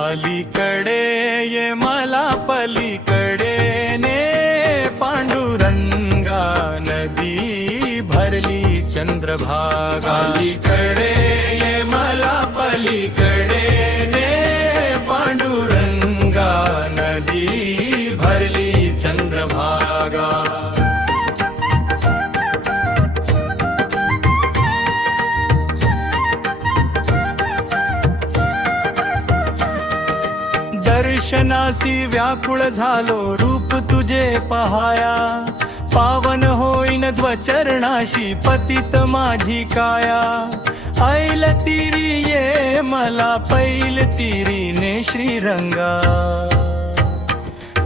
अलीकडे ये मला पलीकडे ने पांडुरंगा, नदी भरली चंद्रभागा. अलीकडे ये मला पलीकडे ने पांडुरंगा, नदी भरली चंद्रभागा. दर्शनासी व्याकुळ झालो रूप तुझे पहाया, पावन होईन द्वचरणाशी पतित माझी काया. ऐल तिरी ये मला पैल तिरीने श्रीरंगा,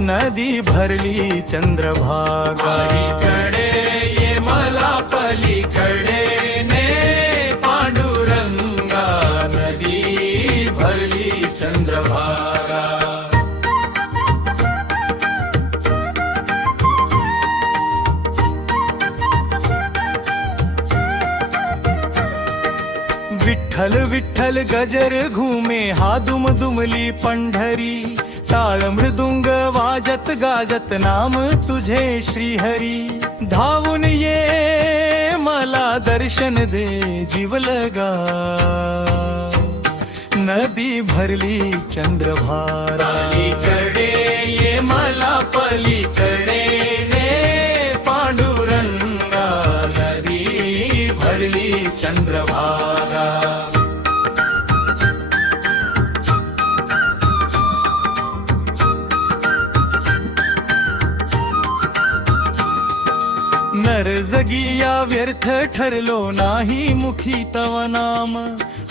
नदी भरली चंद्रभागा. अलीकडे ये मला पलीकडे ने पांडुरंगा, नदी भरली चंद्रभागा. विठ्ठल विठ्ठल गजर घुमे हा दुमदुमली पंढरी, टाळ मृदुंग वाजत गाजत नाम तुझे श्रीहरी. धावून ये मला दर्शन दे जीवलगा, नदी भरली चंद्रभागा. अलीकडे ये मला पलीकडे ने पांडुरंगा, नदी भरली चंद्रभागा. नर जगिया व्यर्थ ठरलो नाही मुखी तव नाम,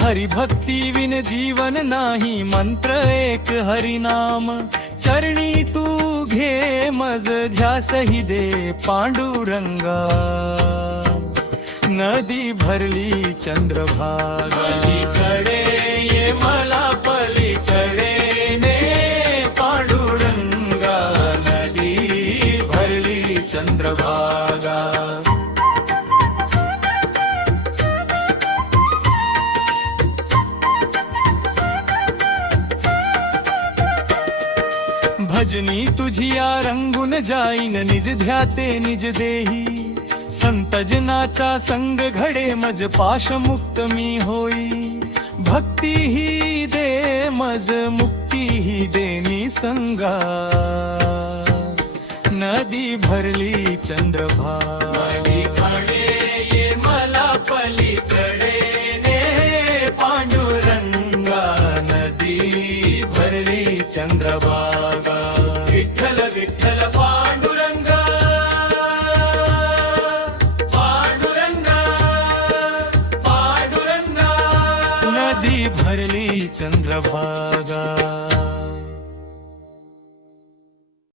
हरिभक्ती विन जीवन नाही मंत्र एक हरिनाम. चरणी तू घे मज ध्यासही दे पांडुरंगा, नदी भरली चंद्रभागा. अलीकडे ये मला पलीकडे ने पांडुरंगा, नदी भरली चंद्रभागा. भजनी तुझिया रंगून जाईन निज ध्याते निज देही, संत जनाचा संग घडे मज पाश मुक्त मी होई. भक्ती ही दे मज मुक्ती ही देनी संगा, नदी भरली चंद्रभागा. अलीकडे ये मला पलीकडे ने पांडुरंगा, नदी भरली चंद्रभागा. विठ्ठल विठ्ठल पांडुरंगा, पांडुरंगा पांडुरंगा, नदी भरली चंद्रभागा.